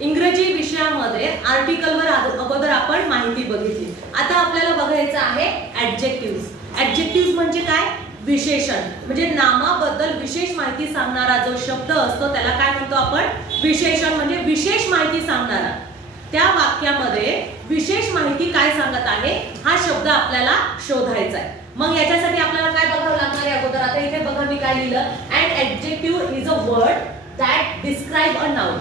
इंग्रजी विषयामध्ये आर्टिकलवर अगोदर आपण माहिती बघितली. आता आपल्याला बघायचं आहे ऍडजेक्टिव्हज. ऍडजेक्टिव्हज म्हणजे काय? विशेषण. म्हणजे नामाबद्दल विशेष माहिती सांगणारा जो शब्द असतो त्याला काय म्हणतो आपण? विशेषण. म्हणजे विशेष माहिती सांगणारा. त्या वाक्यामध्ये विशेष माहिती काय सांगत आहे हा शब्द आपल्याला शोधायचा आहे. मग याच्यासाठी आपल्याला काय बघावं लागणार आहे अगोदर? आता इथे बघा मी काय लिहिलं, and adjective is a word that describe a noun.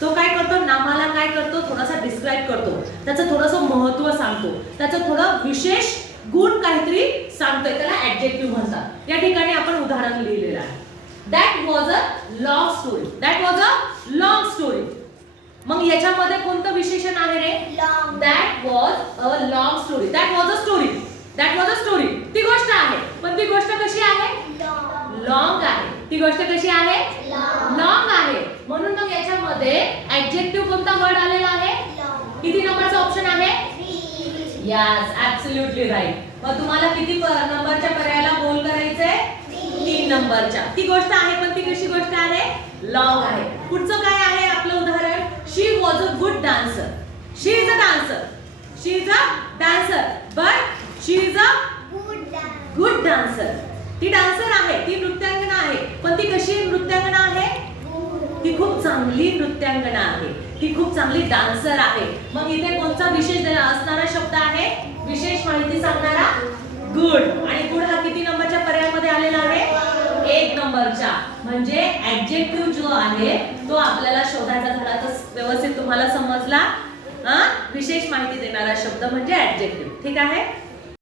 तो काय करतो? नामाला काय करतो? थोडासा डिस्क्राइब करतो, त्याचं थोडंसं महत्त्व सांगतो, त्याचं थोडं विशेष गुण काहीतरी सांगतोय, त्याला ऍडजेक्टिव्ह म्हणतात. या ठिकाणी आपण उदाहरण लिहिलेलं आहे. That was a long story. That was a long story. मग याच्यामध्ये कोणतं विशेषण आहे रे? That was a long story. That was a story. That was a story. ती गोष्ट आहे, पण ती गोष्ट कशी आहे? लॉंग आहे. ती गोष्ट कशी आहे? लॉंग आहे. म्हणून मग याच्यामध्ये ऍडजेक्टिव्ह कोणता वर्ड आलेला आहे? किती नंबरचा ऑप्शन आहे? Yes, absolutely right. मग तुम्हाला किती नंबरच्या पर्यायाला बोल करायचंय? 3 नंबरच्या. ती गोष्ट आहे, पण ती कशी गोष्ट आहे? लॉंग आहे. पुढचं काय आहे आपलं उदाहरण? She was a good dancer. She is a dancer. She is a dancer, but she is a good dancer. ती डान्सर आहे, ती नृत्यांगना आहे, पण ती कशी नृत्यांगना आहे? ती खूप चांगली नृत्यांगना आहे, ती खूप चांगली डान्सर आहे. मग इथे कोणता विशेष असणारा शब्द आहे? विशेष माहिती सांगणारा गुड. आणि गुड हा किती नंबरच्या पर्यायामध्ये आलेला आहे? 1 नंबरच्या. म्हणजे ऍडजेक्टिव्ह जो आहे तो आपल्याला शोधायचा झाला तर व्यवस्थित तुम्हाला समजला. विशेष माहिती देणारा शब्द म्हणजे ऍडजेक्टिव्ह. ठीक आहे.